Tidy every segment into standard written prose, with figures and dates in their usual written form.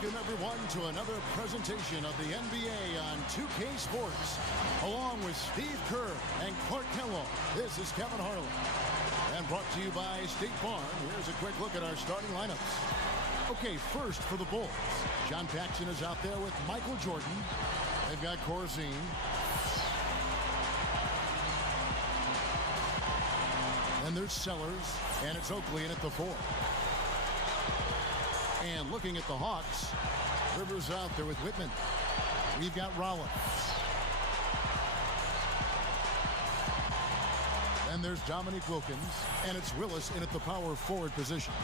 Welcome, everyone, to another presentation of the NBA on 2K Sports. Along with Steve Kerr and Clark Kellogg, this is Kevin Harlan. And brought to you by State Farm, here's a quick look at our starting lineups. Okay, first for the Bulls. John Paxson is out there with Michael Jordan. They've got Corzine. Then there's Sellers, and it's Oakley in at the 4. And looking at the Hawks, Rivers out there with Whitman. We've got Rollins. Then there's Dominique Wilkins, and it's Willis in at the power forward position.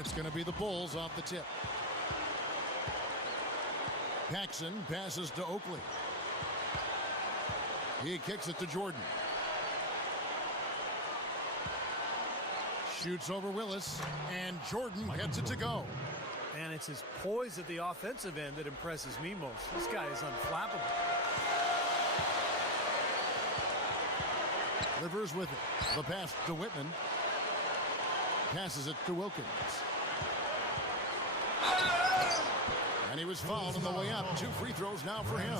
It's going to be the Bulls off the tip. Paxson passes to Oakley. He kicks it to Jordan. Shoots over Willis, and Jordan gets it to go. And it's his poise at the offensive end that impresses me most. This guy is unflappable. Rivers with it. The pass to Whitman. Passes it to Wilkins. And he was fouled on the way out. 2 free throws now for him.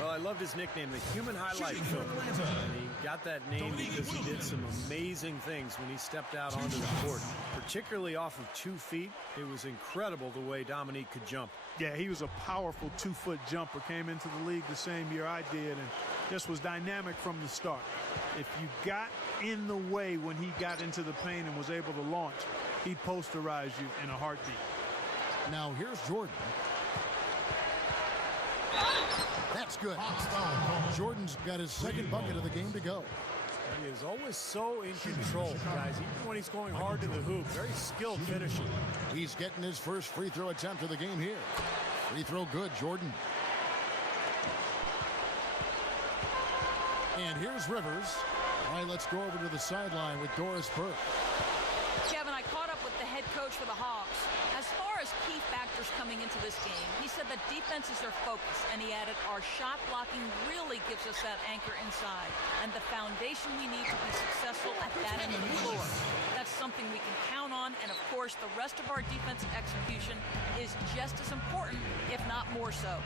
Well, I loved his nickname, the Human Highlight Film. And he got that name because he did some amazing things when he stepped out onto the court. Particularly off of 2 feet, it was incredible the way Dominique could jump. Yeah, he was a powerful 2-foot jumper. Came into the league the same year I did and just was dynamic from the start. If you got in the way when he got into the paint and was able to launch, he'd posterize you in a heartbeat. Now here's Jordan. That's good. Jordan's got his second bucket of the game to go. He is always so in control, guys, even when he's going hard to the hoop. Very skilled finisher. He's getting his first free throw attempt of the game here. Free throw good, Jordan. And here's Rivers. All right, let's go over to the sideline with Doris Burke. Kevin, I caught up with the head coach for the Hawks. As far as key factors coming into this game, he said that defense is their focus, and he added, our shot blocking really gives us that anchor inside, and the foundation we need to be successful at that end of the floor. That's something we can count on, and of course, the rest of our defensive execution is just as important, if not more so.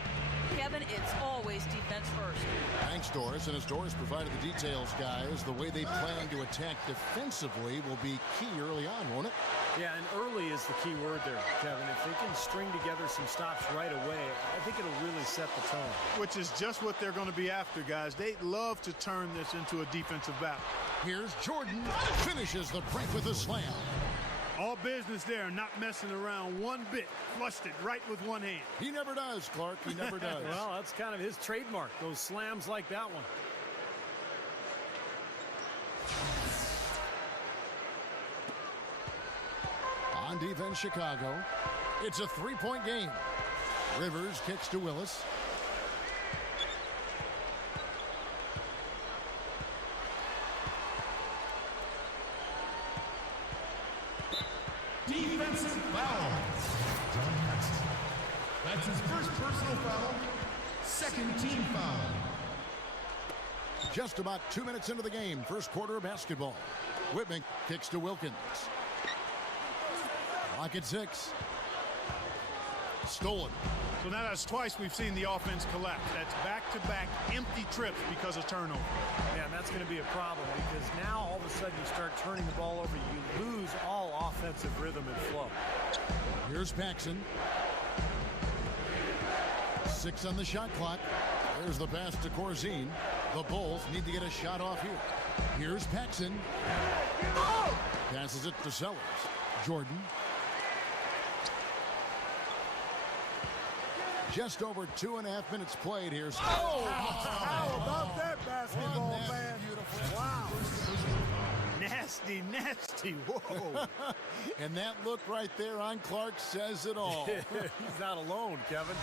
Kevin, it's always defense first. Thanks, Doris. And as Doris provided the details, guys, the way they plan to attack defensively will be key early on, won't it? Yeah, and early is the key word there, Kevin. If they can string together some stops right away, I think it'll really set the tone. Which is just what they're going to be after, guys. They'd love to turn this into a defensive battle. Here's Jordan. Finishes the break with a slam. All business there, not messing around one bit. Flushed it right with one hand. He never does, Clark. He never does. Well, that's kind of his trademark, those slams like that one. On defense, Chicago. It's a 3-point game. Rivers kicks to Willis. Defensive foul. John Paxson. That's his first personal foul. Second team foul. Just about 2 minutes into the game. First quarter of basketball. Whitman kicks to Wilkins. Clock at 6. Stolen. So now that's twice we've seen the offense collapse. That's back-to-back empty trips because of turnover. Yeah, and that's going to be a problem because now all of a sudden you start turning the ball over, you lose all offensive rhythm and flow. Here's Paxson. 6 on the shot clock. There's the pass to Corzine. The Bulls need to get a shot off here. Here's Paxson. Passes it to Sellers. Jordan. Just over 2.5 minutes played here. How about that basketball, man? Beautiful. Wow. Nasty Nasty, nasty. Whoa. And that look right there on Clark says it all. He's not alone, Kevin.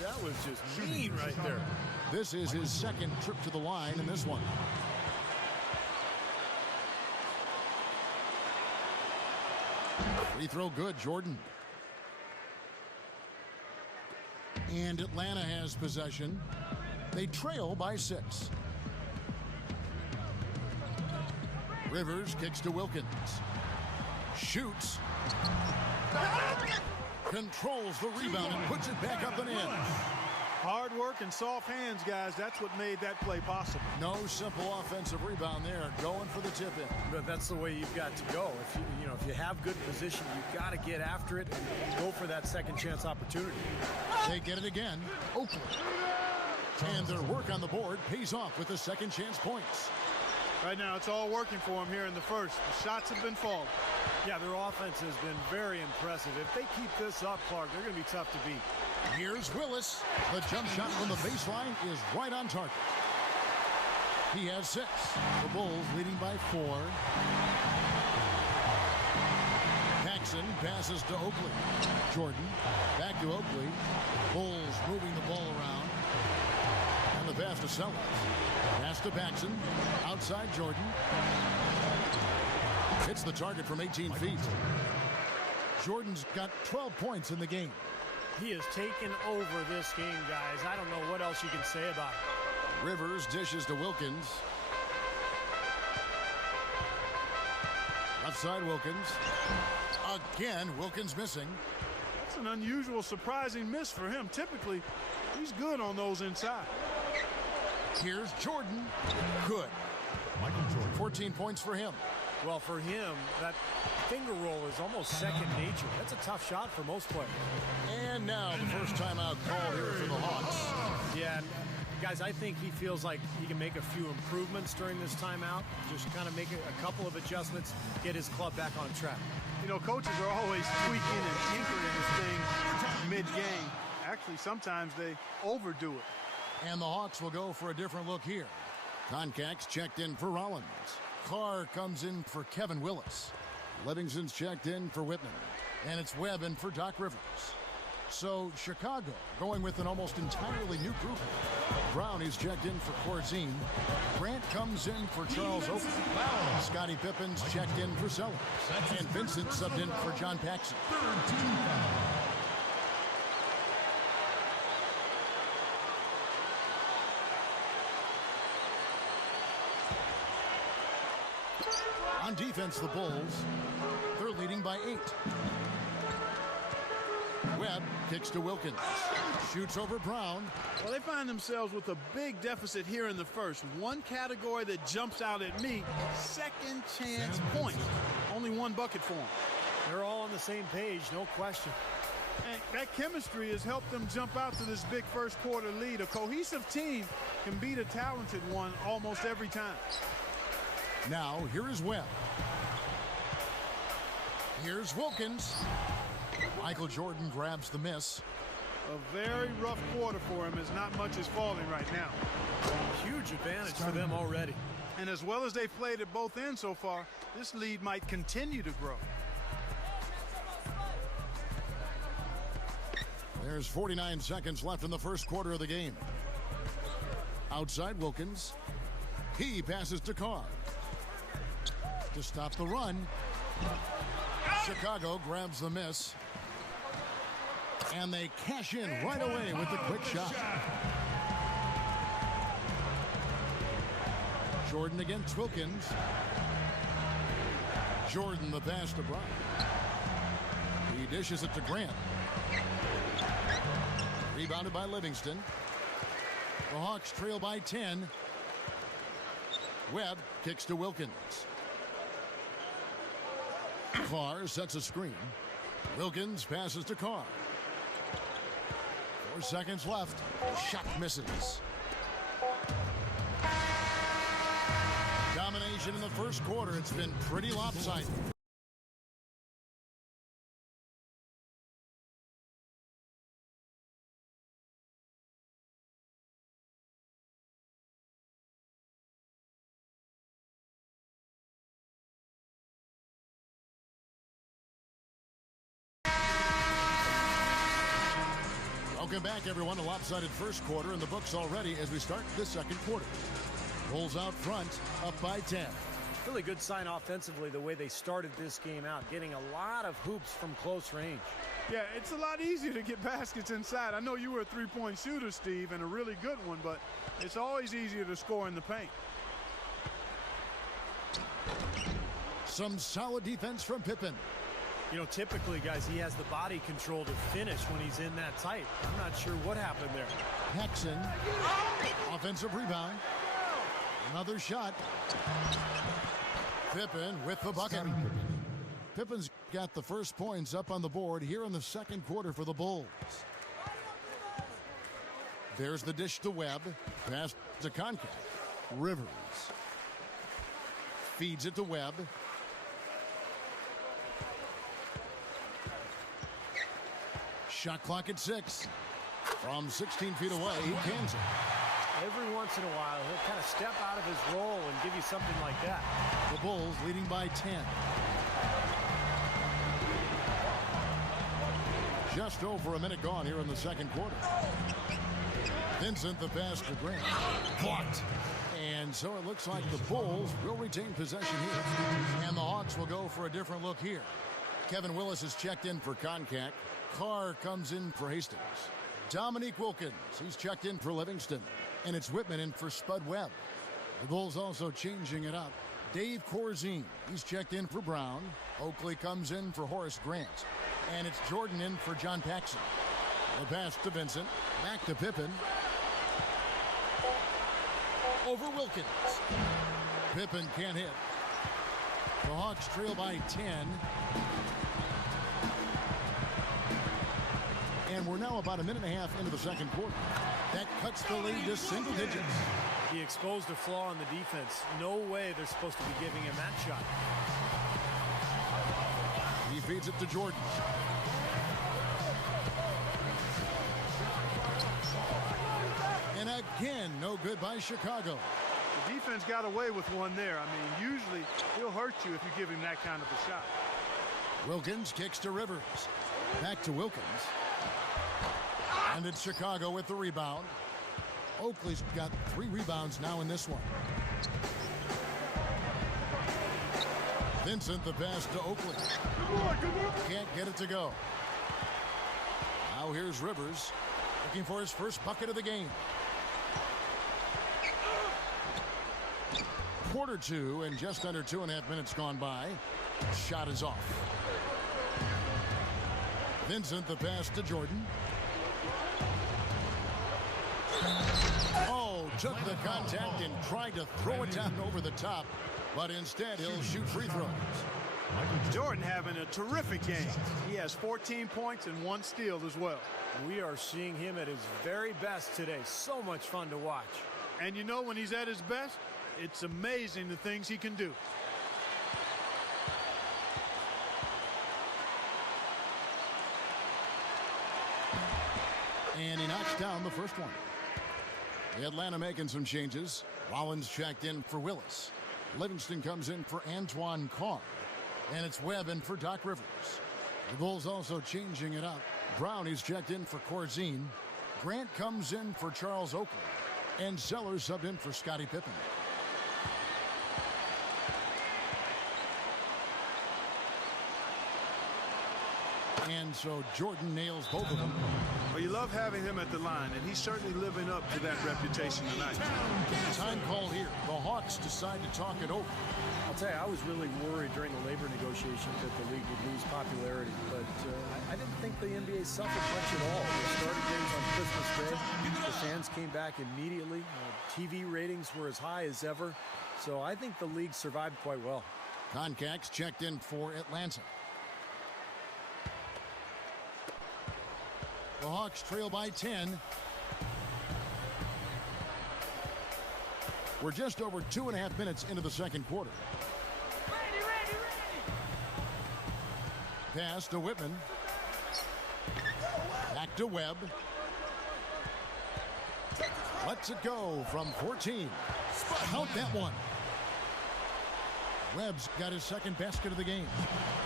Yeah, that was just mean right there. This is his second trip to the line in this one. Free throw good, Jordan. And Atlanta has possession. They trail by 6. Rivers kicks to Wilkins. Shoots. Controls the rebound and puts it back up and in. Hard work and soft hands, guys. That's what made that play possible. No simple offensive rebound there. Going for the tip-in. But that's the way you've got to go. If you have good position, you've got to get after it and go for that second chance opportunity. They get it again. Oakland. And their work on the board pays off with the second chance points. Right now, it's all working for them here in the first. The shots have been falling. Yeah, their offense has been very impressive. If they keep this up, Clark, they're going to be tough to beat. Here's Willis. The jump shot from the baseline is right on target. He has 6. The Bulls leading by 4. Paxson passes to Oakley. Jordan back to Oakley. Bulls moving the ball around. And the pass to Sellers. Pass to Paxson. Outside Jordan. Hits the target from 18 feet. Jordan's got 12 points in the game. He has taken over this game, guys. I don't know what else you can say about it. Rivers dishes to Wilkins. Left side Wilkins. Again, Wilkins missing. That's an unusual, surprising miss for him. Typically, he's good on those inside. Here's Jordan. Good. Michael Jordan. 14 points for him. Well, for him, that finger roll is almost second nature. That's a tough shot for most players. And now the first timeout call here for the Hawks. Yeah, guys, I think he feels like he can make a few improvements during this timeout. Just kind of make a couple of adjustments, get his club back on track. You know, coaches are always tweaking and tinkering this thing mid-game. Actually, sometimes they overdo it. And the Hawks will go for a different look here. Concax checked in for Rollins. Carr comes in for Kevin Willis. Livingston's checked in for Whitman. And it's Webb in for Doc Rivers. So Chicago going with an almost entirely new group. Brown is checked in for Corzine. Grant comes in for Charles Oakley. Scottie Pippen's checked in for Sellers. And Vincent subbed in for John Paxson. Third team foul. On defense, the Bulls, they're leading by 8. Webb kicks to Wilkins. Shoots over Brown. Well, they find themselves with a big deficit here in the first. One category that jumps out at me, second chance points. Only one bucket for them. They're all on the same page, no question. And that chemistry has helped them jump out to this big first quarter lead. A cohesive team can beat a talented one almost every time. Now, here is Webb. Here's Wilkins. Michael Jordan grabs the miss. A very rough quarter for him as not much is falling right now. Huge advantage for them already. And as well as they've played at both ends so far, this lead might continue to grow. There's 49 seconds left in the first quarter of the game. Outside Wilkins. He passes to Carr. To stop the run. Chicago grabs the miss. And they cash in right away with the quick shot. Jordan against Wilkins. Jordan the pass to Brown. He dishes it to Grant. Rebounded by Livingston. The Hawks trail by 10. Webb kicks to Wilkins. Carr sets a screen. Wilkins passes to Carr. 4 seconds left. Shot misses. Domination in the first quarter. It's been pretty lopsided. Welcome back, everyone. A lopsided first quarter in the books already as we start the second quarter. Bulls out front, up by 10. Really good sign offensively the way they started this game out, getting a lot of hoops from close range. Yeah, it's a lot easier to get baskets inside. I know you were a three-point shooter, Steve, and a really good one, but it's always easier to score in the paint. Some solid defense from Pippen. You know, typically, guys, he has the body control to finish when he's in that tight. I'm not sure what happened there. Paxson, offensive rebound. Another shot. Pippen with the bucket. Pippen's got the first points up on the board here in the second quarter for the Bulls. There's the dish to Webb. Pass to Concat. Rivers. Feeds it to Webb. Shot clock at 6. From 16 feet away, he cans it. Every once in a while, he'll kind of step out of his role and give you something like that. The Bulls leading by 10. Just over a minute gone here in the second quarter. Vincent, the pass to Grant. Blocked. And so it looks like the Bulls will retain possession here. And the Hawks will go for a different look here. Kevin Willis is checked in for Concat. Carr comes in for Hastings. Dominique Wilkins, he's checked in for Livingston. And it's Whitman in for Spud Webb. The Bulls also changing it up. Dave Corzine, he's checked in for Brown. Oakley comes in for Horace Grant. And it's Jordan in for John Paxson. The pass to Vincent. Back to Pippen. Over Wilkins. Pippen can't hit. The Hawks trail by 10. And we're now about a minute and a half into the second quarter. That cuts the lead to single digits. He exposed a flaw in the defense. No way they're supposed to be giving him that shot. He feeds it to Jordan. And again, no good by Chicago. The defense got away with one there. I mean, usually he'll hurt you if you give him that kind of a shot. Wilkins kicks to Rivers. Back to Wilkins. And it's Chicago with the rebound. Oakley's got 3 rebounds now in this one. Vincent, the pass to Oakley. Can't get it to go. Now here's Rivers looking for his first bucket of the game. Quarter 2 and just under 2.5 minutes gone by. Shot is off. Vincent, the pass to Jordan. Oh, took the contact and tried to throw it down over the top, but instead he'll shoot free throws. Jordan having a terrific game. He has 14 points and 1 steal as well. We are seeing him at his very best today. So much fun to watch. And you know, when he's at his best, it's amazing the things he can do. And he knocks down the first one. Atlanta making some changes. Rollins checked in for Willis. Livingston comes in for Antoine Carr. And it's Webb in for Doc Rivers. The Bulls also changing it up. Brown is checked in for Corzine. Grant comes in for Charles Oakley. And Sellers subbed in for Scottie Pippen. And so Jordan nails both of them. Well, you love having him at the line, and he's certainly living up to that reputation tonight. Time call here. The Hawks decide to talk it over. I'll tell you, I was really worried during the labor negotiations that the league would lose popularity, but I didn't think the NBA suffered much at all. They started games on Christmas Day. The fans came back immediately. TV ratings were as high as ever. So I think the league survived quite well. Concax checked in for Atlanta. The Hawks trail by 10. We're just over 2.5 minutes into the second quarter. Ready. Pass to Whitman. Back to Webb. Lets it go from 14. Count that one. Webb's got his second basket of the game.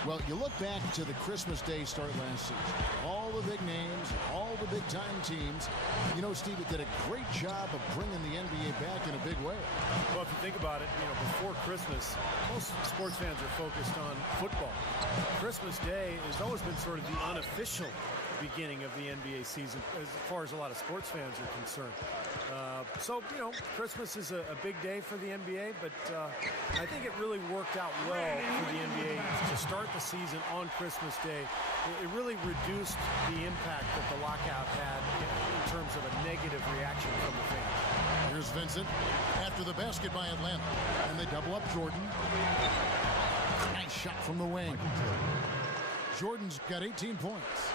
Well, you look back to the Christmas Day start last season. All the big names, all the big-time teams. You know, Steve, it did a great job of bringing the NBA back in a big way. Well, if you think about it, before Christmas, most sports fans are focused on football. Christmas Day has always been sort of the unofficial beginning of the NBA season as far as a lot of sports fans are concerned. Christmas is a big day for the NBA, but I think it really worked out well for the NBA to start the season on Christmas Day. It really reduced the impact that the lockout had in terms of a negative reaction from the fans. Here's Vincent after the basket by Atlanta, and they double up Jordan. Nice shot from the wing. Jordan's got 18 points.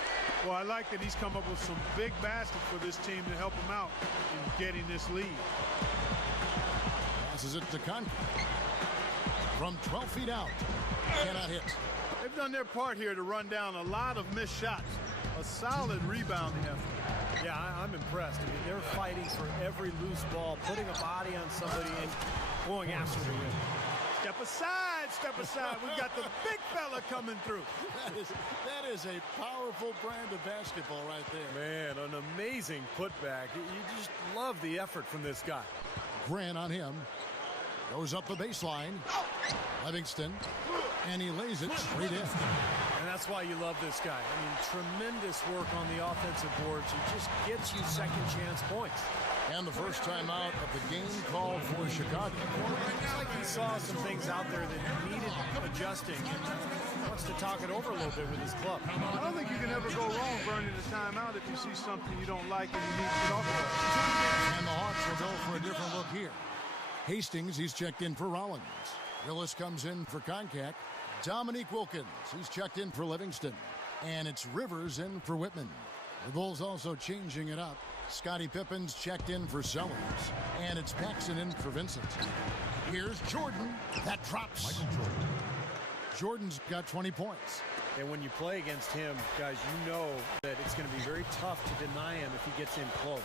Well, I like that he's come up with some big baskets for this team to help him out in getting this lead. Passes it to Conley. From 12 feet out. Cannot hit. They've done their part here to run down a lot of missed shots. A solid rebounding effort. Yeah, I'm impressed. I mean, they're fighting for every loose ball, putting a body on somebody and going after the win. Step aside, step aside. We've got the big fella coming through. That is a powerful brand of basketball right there. Man, an amazing putback. You just love the effort from this guy. Grant on him. Goes up the baseline. Livingston. And he lays it straight in. And that's why you love this guy. I mean, tremendous work on the offensive boards. He just gets you second chance points. And the first time out of the game called for Chicago. It's like he saw some things out there that needed adjusting and wants to talk it over a little bit with his club. I don't think you can ever go wrong burning a timeout if you see something you don't like and you need to get off of. And the Hawks will go for a different look here. Hastings, he's checked in for Rollins. Willis comes in for Concac. Dominique Wilkins, he's checked in for Livingston. And it's Rivers in for Whitman. The Bulls also changing it up. Scottie Pippen's checked in for Sellers. And it's Paxson in for Vincent. Here's Jordan. That drops. Michael Jordan. Jordan's got 20 points. And when you play against him, guys, you know that it's going to be very tough to deny him if he gets in close.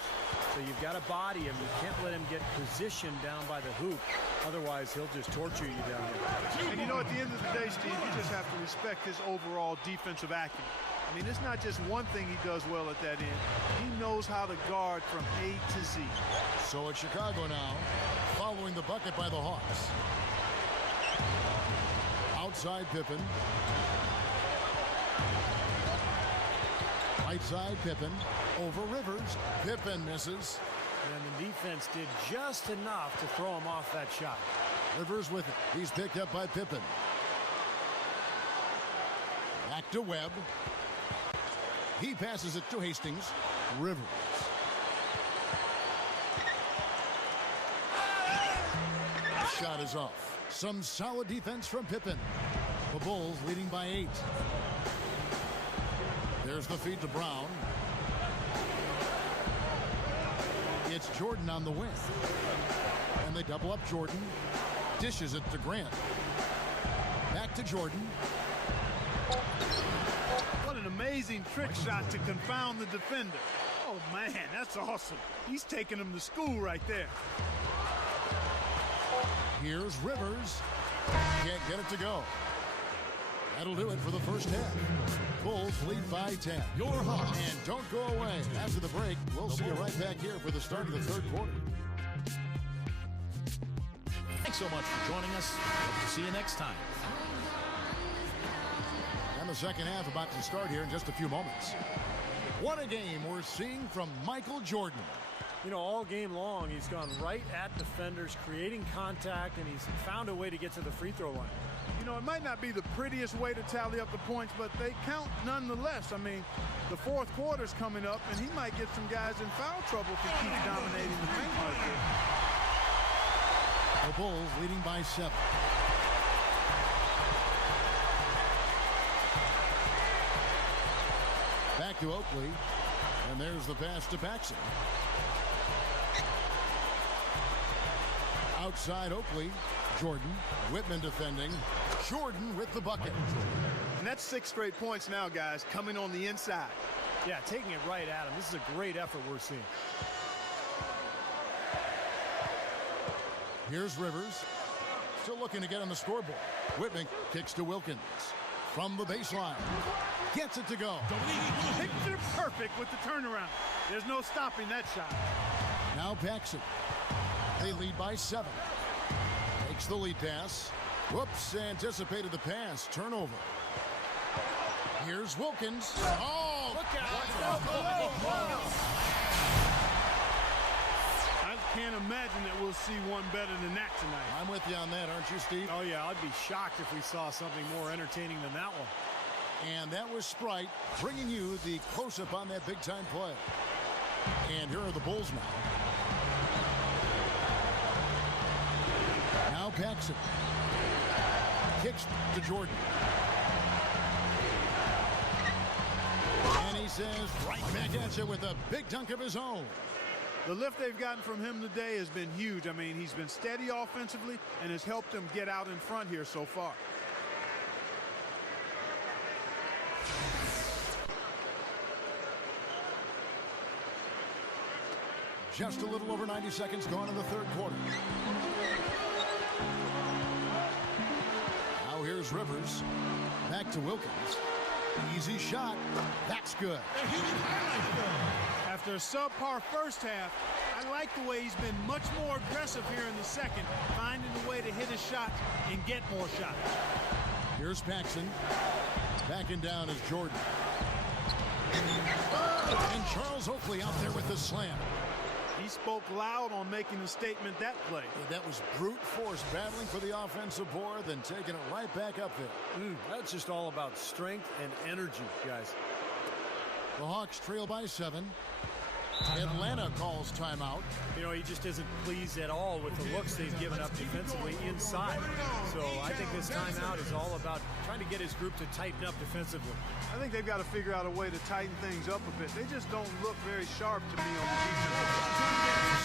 So you've got to body him. You can't let him get positioned down by the hoop. Otherwise, he'll just torture you down there. And you know, at the end of the day, Steve, you just have to respect his overall defensive acumen. I mean, it's not just one thing he does well at that end. He knows how to guard from A to Z. So it's Chicago now, following the bucket by the Hawks. Outside Pippen. Right side Pippen. Over Rivers. Pippen misses. And the defense did just enough to throw him off that shot. Rivers with it. He's picked up by Pippen. Back to Webb. He passes it to Hastings. Rivers. The shot is off. Some solid defense from Pippen. The Bulls leading by 8. There's the feed to Brown. It's Jordan on the wing. And they double up Jordan. Dishes it to Grant. Back to Jordan. What an amazing trick shot to confound the defender. Oh, man, that's awesome. He's taking him to school right there. Here's Rivers. Can't get it to go. That'll do it for the first half. Bulls lead by 10. Your Hawks. And don't go away. After the break, we'll see you right back here for the start of the third quarter. Thanks so much for joining us. Hope to see you next time. And the second half about to start here in just a few moments. What a game we're seeing from Michael Jordan. You know, all game long, he's gone right at defenders, creating contact, and he's found a way to get to the free throw line. You know, it might not be the prettiest way to tally up the points, but they count nonetheless. I mean, the fourth quarter's coming up, and he might get some guys in foul trouble if he keeps dominating the paint like this. The Bulls leading by 7. Back to Oakley, and there's the pass to Paxson. Outside Oakley, Jordan. Whitman defending. Jordan with the bucket. And that's 6 straight points now, guys, coming on the inside. Yeah, taking it right at him. This is a great effort we're seeing. Here's Rivers. Still looking to get on the scoreboard. Whitman kicks to Wilkins. From the baseline. Gets it to go. Picture perfect with the turnaround. There's no stopping that shot. Now Paxson. They lead by 7. Takes the lead pass. Whoops, anticipated the pass. Turnover. Here's Wilkins. Oh, look out. I can't imagine that we'll see one better than that tonight. I'm with you on that, aren't you, Steve? Oh, yeah, I'd be shocked if we saw something more entertaining than that one. And that was Sprite bringing you the close-up on that big-time play. And here are the Bulls now. Now Paxson. Kicks to Jordan. And he says right back at you with a big dunk of his own. The lift they've gotten from him today has been huge. I mean, he's been steady offensively and has helped them get out in front here so far. Just a little over 90 seconds gone in the third quarter. Now here's Rivers. Back to Wilkins. Easy shot. That's good. After a subpar first half, I like the way he's been much more aggressive here in the second, finding a way to hit his shot and get more shots. Here's Paxson. Backing down is Jordan. And Charles Oakley out there with the slam. He spoke loud on making a statement that play. Yeah, that was brute force battling for the offensive board, then taking it right back up there. That's just all about strength and energy, guys. The Hawks trail by 7. Atlanta calls timeout. You know, he just isn't pleased at all with the looks they've given up defensively inside. So I think this timeout is all about trying to get his group to tighten up defensively. I think they've got to figure out a way to tighten things up a bit. They just don't look very sharp to me on the defense.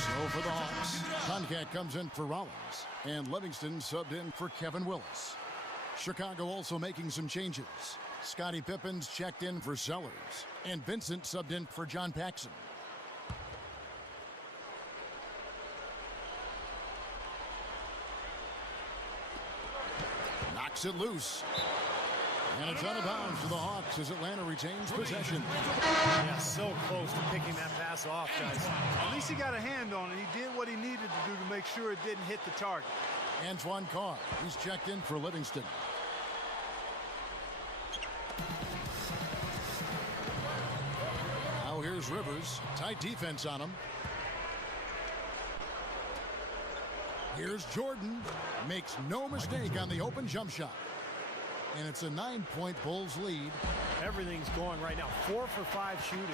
So for the Hawks, Concat comes in for Rollins, and Livingston subbed in for Kevin Willis. Chicago also making some changes. Scottie Pippen's checked in for Sellers, and Vincent subbed in for John Paxson. Knocks it loose. And it's out of bounds for the Hawks as Atlanta retains possession. Yeah, so close to picking that pass off, guys. At least he got a hand on it. He did what he needed to do to make sure it didn't hit the target. Antoine Carr, he's checked in for Livingston. Now here's Rivers. Tight defense on him. Here's Jordan. Makes no mistake on the open jump shot. And it's a 9-point Bulls lead. Everything's going right now. 4 for 5 shooting,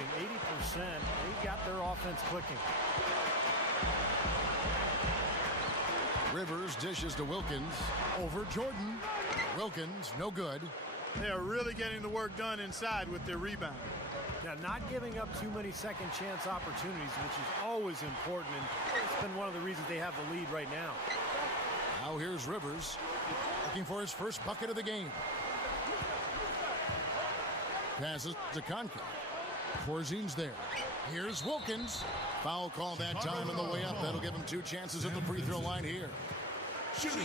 80%. They've got their offense clicking. Rivers dishes to Wilkins. Over Jordan. Wilkins, no good. They are really getting the work done inside with their rebound. Now, not giving up too many second chance opportunities, which is always important, and it's been one of the reasons they have the lead right now. Now here's Rivers, looking for his first bucket of the game. Passes to Concat. Corzine's there. Here's Wilkins. Foul call that time on the way up. That'll give him 2 chances at the free throw line here.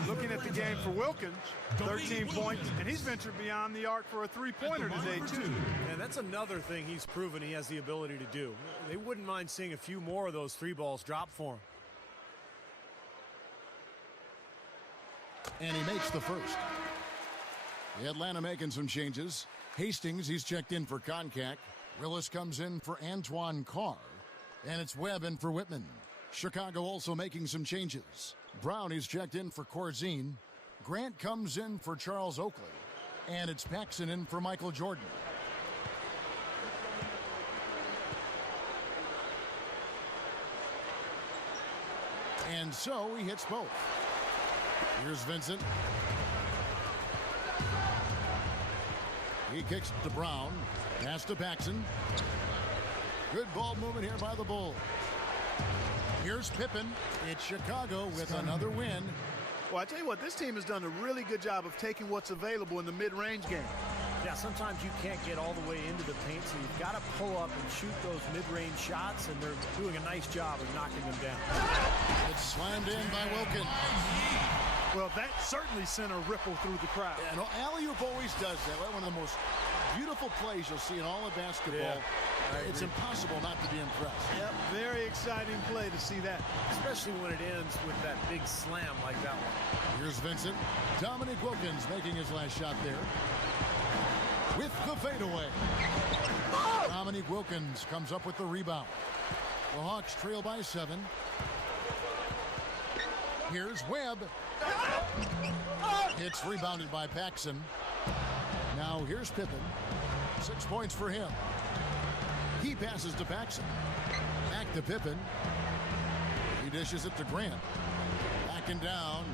Looking at the game for Wilkins, 13 points, and he's ventured beyond the arc for a three-pointer today, too. And that's another thing he's proven he has the ability to do. They wouldn't mind seeing a few more of those 3 balls drop for him. And he makes the first. The Atlanta making some changes. Hastings, he's checked in for Concat. Willis comes in for Antoine Carr. And it's Webb in for Whitman. Chicago also making some changes. Brown, he's checked in for Corzine. Grant comes in for Charles Oakley. And it's Paxson in for Michael Jordan. And so he hits both. Here's Vincent. He kicks to Brown. Pass to Paxson. Good ball movement here by the Bulls. Here's Pippen. It's Chicago with another win. Well, I tell you what, this team has done a really good job of taking what's available in the mid-range game. Yeah, sometimes you can't get all the way into the paint, so you've got to pull up and shoot those mid-range shots, and they're doing a nice job of knocking them down. It's slammed in by Wilkins. Well, that certainly sent a ripple through the crowd. Yeah, no, alley-oop always does that. One of the most beautiful plays you'll see in all of basketball. Yeah, it's impossible not to be impressed. Yep, very exciting play to see that. Especially when it ends with that big slam like that one. Here's Vincent. Dominique Wilkins making his last shot there. With the fadeaway. Dominique Wilkins comes up with the rebound. The Hawks trail by 7. Here's Webb. It's rebounded by Paxson. Now here's Pippen. 6 points for him. He passes to Paxson. Back to Pippen. He dishes it to Grant. Back and down.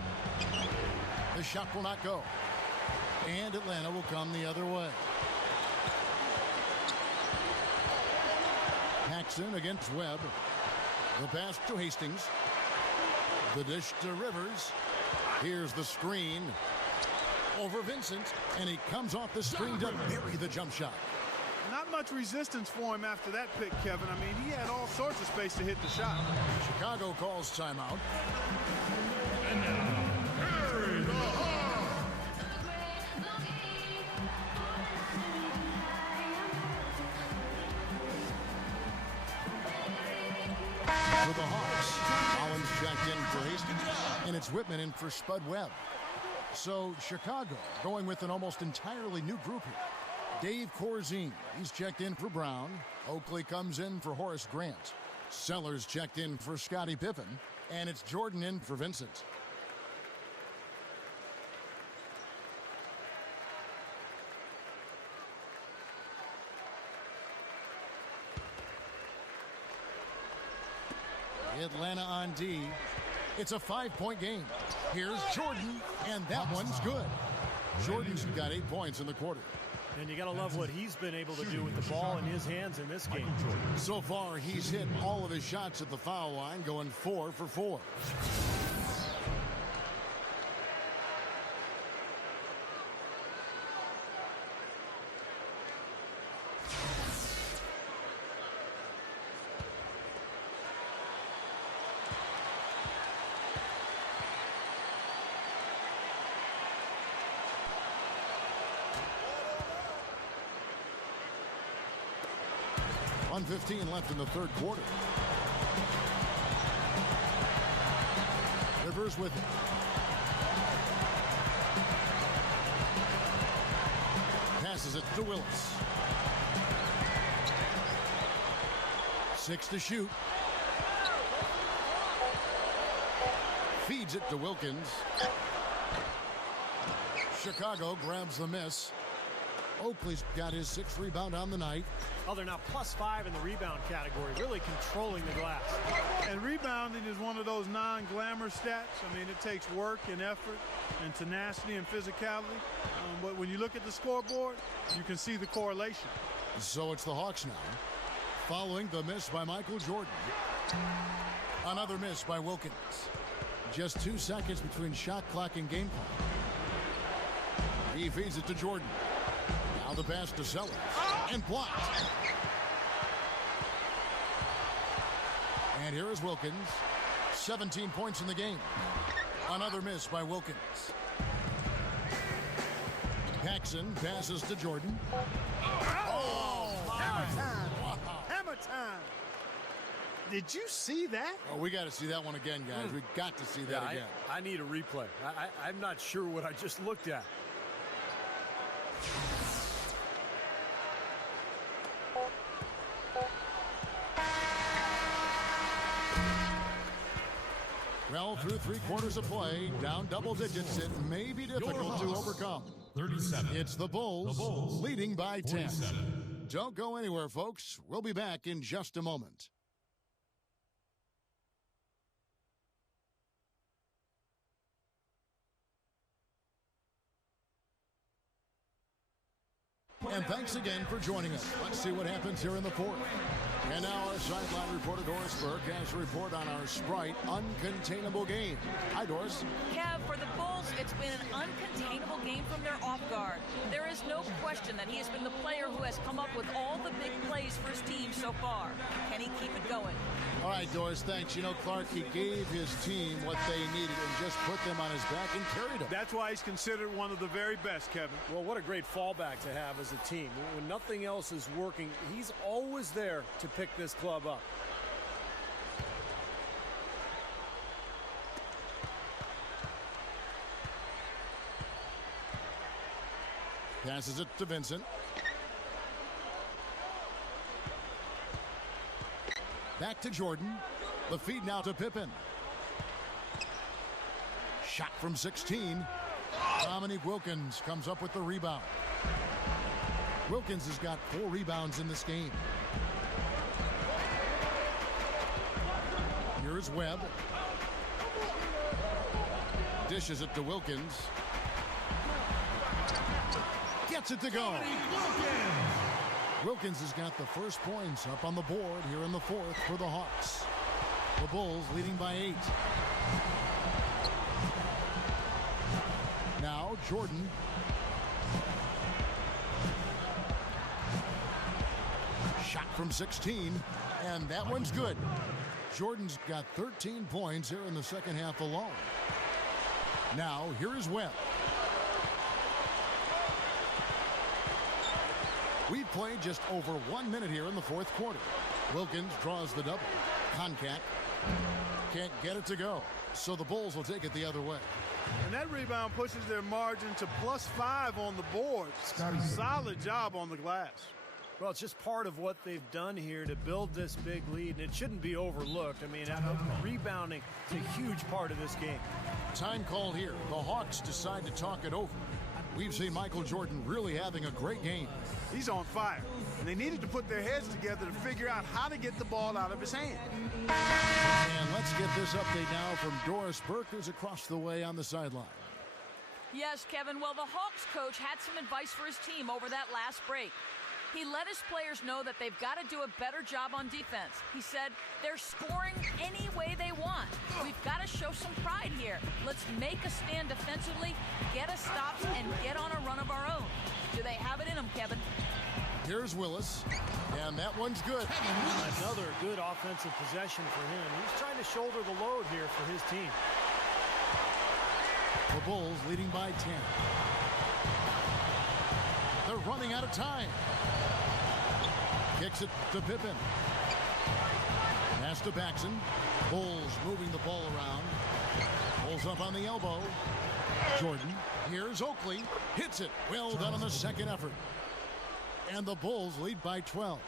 The shot will not go. And Atlanta will come the other way. Paxson against Webb. The pass to Hastings. The dish to Rivers. Here's the screen over Vincent, and he comes off the screen to bury the jump shot. Not much resistance for him after that pick, Kevin. I mean, he had all sorts of space to hit the shot. Chicago calls timeout. And now, Harry the Hawk. For the Hawks, Collins checked in for Hastings, and it's Whitman in for Spud Webb. So Chicago going with an almost entirely new group here. Dave Corzine, he's checked in for Brown. Oakley comes in for Horace Grant. Sellers checked in for Scottie Pippen, and it's Jordan in for Vincent. Atlanta on D. It's a 5-point game. Here's Jordan, and that one's good. Jordan's got 8 points in the quarter. And you got to love what he's been able to do with the ball in his hands in this game. So far, he's hit all of his shots at the foul line, going 4 for 4. .115 left in the third quarter. Rivers with it. Passes it to Willis. 6 to shoot. Feeds it to Wilkins. Chicago grabs the miss. Oakley's got his 6th rebound on the night. Oh, they're now +5 in the rebound category, really controlling the glass. And rebounding is one of those non-glamour stats. I mean, it takes work and effort and tenacity and physicality. But when you look at the scoreboard, you can see the correlation. So it's the Hawks now, following the miss by Michael Jordan. Another miss by Wilkins. Just 2 seconds between shot clock and game clock. He feeds it to Jordan. Now the pass to Sellers. And blocked. And here is Wilkins. 17 points in the game. Another miss by Wilkins. Paxson passes to Jordan. Oh, hammer time. Wow. Hammer time. Did you see that? Oh, we got to see that one again, guys. We got to see that again. I need a replay. I'm not sure what I just looked at. Well, through 3 quarters of play, down double digits, it may be difficult to overcome. 37. It's the Bulls, leading by 10. 47. Don't go anywhere, folks. We'll be back in just a moment. And thanks again for joining us. Let's see what happens here in the fourth. And now our sideline reporter, Doris Burke, has a report on our Sprite uncontainable game. Hi, Doris. Kev, for the Bulls, it's been an uncontainable game from their off guard. There is no question that he has been the player who has come up with all the big plays for his team so far. Can he keep it going? All right, Doris, thanks. You know, Clark, he gave his team what they needed and just put them on his back and carried them. That's why he's considered one of the very best, Kevin. Well, what a great fallback to have as a team. When nothing else is working, he's always there to pick this club up. Passes it to Vincent. Back to Jordan. The feed now to Pippen. Shot from 16. Dominique Wilkins comes up with the rebound. Wilkins has got 4 rebounds in this game. Here's Webb. Dishes it to Wilkins. Gets it to go. Wilkins has got the first points up on the board here in the fourth for the Hawks. The Bulls leading by 8. Now Jordan. Shot from 16, and that one's good. Jordan's got 13 points here in the second half alone. Now here is Webb. We've played just over 1 minute here in the fourth quarter. Wilkins draws the double. Concat can't get it to go, so the Bulls will take it the other way. And that rebound pushes their margin to +5 on the board. Solid job on the glass. Well, it's just part of what they've done here to build this big lead, and it shouldn't be overlooked. I mean, rebounding is a huge part of this game. Time called here. The Hawks decide to talk it over. We've seen Michael Jordan really having a great game. He's on fire, and they needed to put their heads together to figure out how to get the ball out of his hand. And let's get this update now from Doris Burke, who's across the way on the sideline. Yes, Kevin. Well, the Hawks coach had some advice for his team over that last break. He let his players know that they've got to do a better job on defense. He said, they're scoring any way they want. We've got to show some pride here. Let's make a stand defensively, get a stop, and get on a run of our own. Do they have it in them, Kevin? Here's Willis, and that one's good. Another good offensive possession for him. He's trying to shoulder the load here for his team. The Bulls leading by 10. They're running out of time. Kicks it to Pippen. Pass to Paxson. Bulls moving the ball around. Pulls up on the elbow. Jordan. Here's Oakley. Hits it. Well done on the second effort. And the Bulls lead by 12.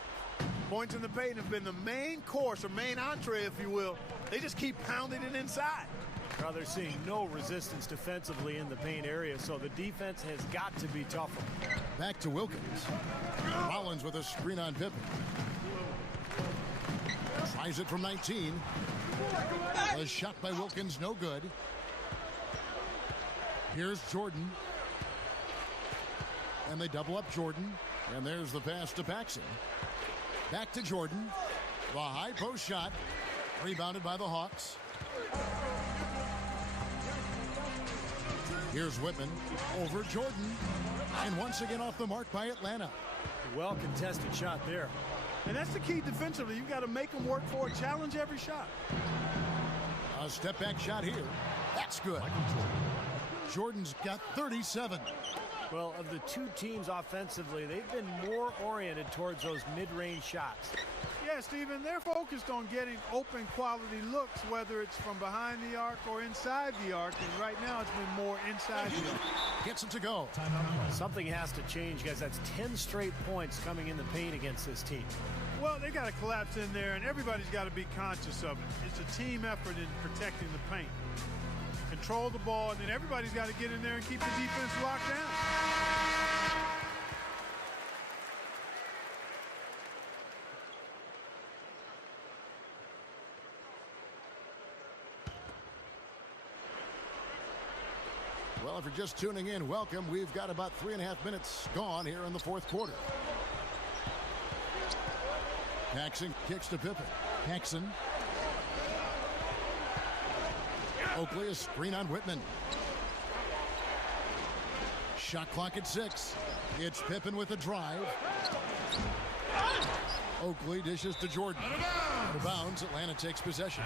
Points in the paint have been the main course, or main entree, if you will. They just keep pounding it inside. Now they're seeing no resistance defensively in the paint area, so the defense has got to be tougher. Back to Wilkins. Rollins with a screen on Pippen. Tries it from 19. A shot by Wilkins, no good. Here's Jordan. And they double up Jordan. And there's the pass to Paxson. Back to Jordan. The high post shot. Rebounded by the Hawks. Here's Whitman over Jordan. And once again off the mark by Atlanta. Well-contested shot there. And that's the key defensively. You've got to make them work for it. Challenge every shot. A step-back shot here. That's good. Jordan's got 37. Well, of the two teams offensively, they've been more oriented towards those mid-range shots. Yeah, Steven, they're focused on getting open quality looks, whether it's from behind the arc or inside the arc. And right now it's been more inside the arc. Gets it to go. Something has to change, guys. That's 10 straight points coming in the paint against this team. Well, they got to collapse in there, and everybody's got to be conscious of it. It's a team effort in protecting the paint. Control the ball, and then everybody's got to get in there and keep the defense locked down. Well, if if you're just tuning in, welcome. We've got about 3.5 minutes gone here in the fourth quarter. Paxson kicks to Pippen. Paxson. Oakley, a screen on Whitman. Shot clock at 6. It's Pippen with a drive. Oakley dishes to Jordan. Out of bounds, Atlanta takes possession.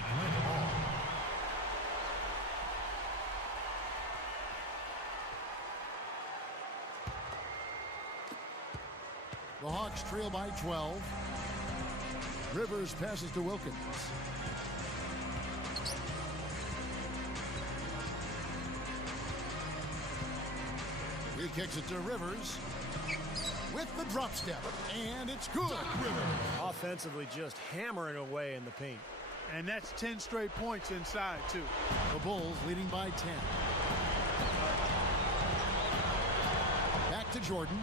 The Hawks trail by 12. Rivers passes to Wilkins. He kicks it to Rivers with the drop step, and it's good. Offensively, just hammering away in the paint. And that's 10 straight points inside, too. The Bulls leading by 10. Back to Jordan.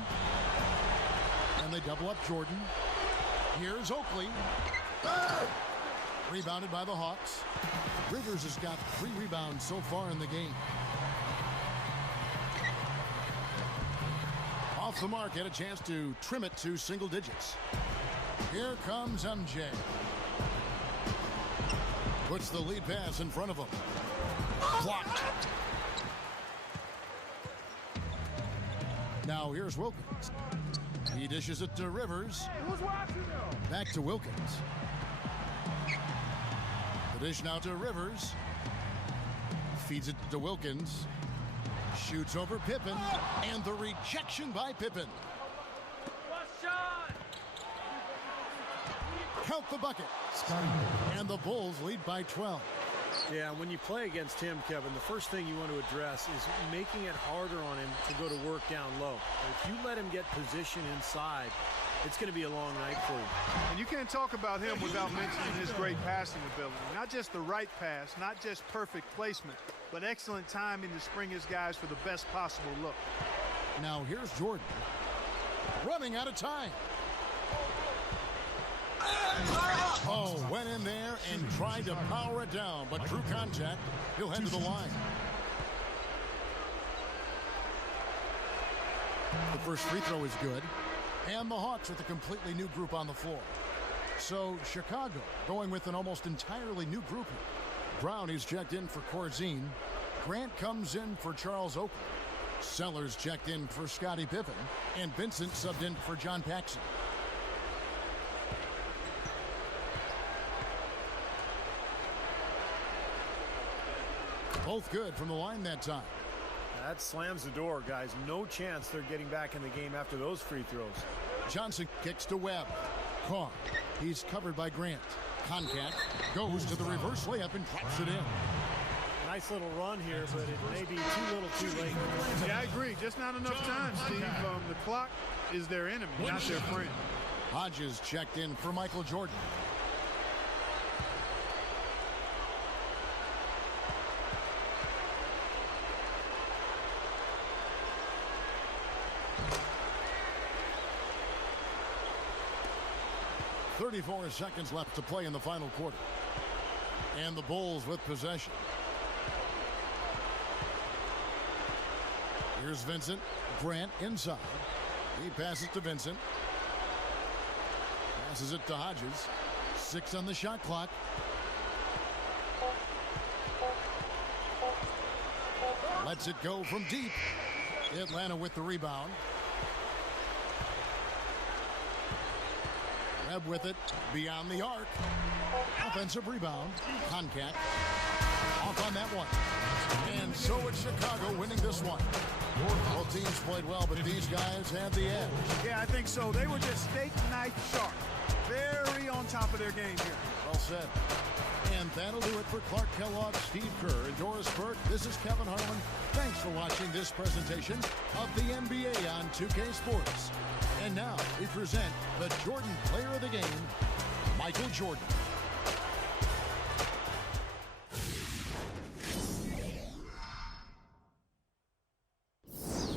And they double up Jordan. Here's Oakley. Rebounded by the Hawks. Rivers has got 3 rebounds so far in the game. Off the mark, had a chance to trim it to single digits. Here comes MJ. Puts the lead pass in front of him. Blocked. Now here's Wilkins. He dishes it to Rivers. Back to Wilkins. The dish now to Rivers. Feeds it to Wilkins. Shoots over Pippen, and the rejection by Pippen. Count the bucket. And the Bulls lead by 12. Yeah, when you play against him, Kevin, the first thing you want to address is making it harder on him to go to work down low. If you let him get position inside, it's going to be a long night for you. And you can't talk about him without mentioning his great passing ability. Not just the right pass, not just perfect placement, but excellent timing to spring his guys for the best possible look. Now here's Jordan. Running out of time. Oh, went in there and tried to power it down, but drew contact. He'll head to the line. The first free throw is good. And the Hawks with a completely new group on the floor. So Chicago going with an almost entirely new group here. Brown is checked in for Corzine. Grant comes in for Charles Oakley. Sellers checked in for Scottie Pippen. And Vincent subbed in for John Paxson. Both good from the line that time. That slams the door, guys. No chance they're getting back in the game after those free throws. Johnson kicks to Webb. Caught. He's covered by Grant. Concat goes to the reverse layup and drops it in. Nice little run here, but it may be too little too late. Yeah, I agree. Just not enough time, Steve. The clock is their enemy, not their friend. Hodges checked in for Michael Jordan. .34 seconds left to play in the final quarter. And the Bulls with possession. Here's Vincent. Grant inside. He passes to Vincent. Passes it to Hodges. 6 on the shot clock. Lets it go from deep. Atlanta with the rebound. Webb with it, beyond the arc. Offensive rebound. Concat off on that one. And so it's Chicago winning this one. Both teams played well, but these guys had the edge. Yeah, I think so. They were just steak knife sharp. Very on top of their game here. Well said. And that'll do it for Clark Kellogg, Steve Kerr, and Doris Burke. This is Kevin Harlan. Thanks for watching this presentation of the NBA on 2K Sports. And now we present the Jordan Player of the Game, Michael Jordan.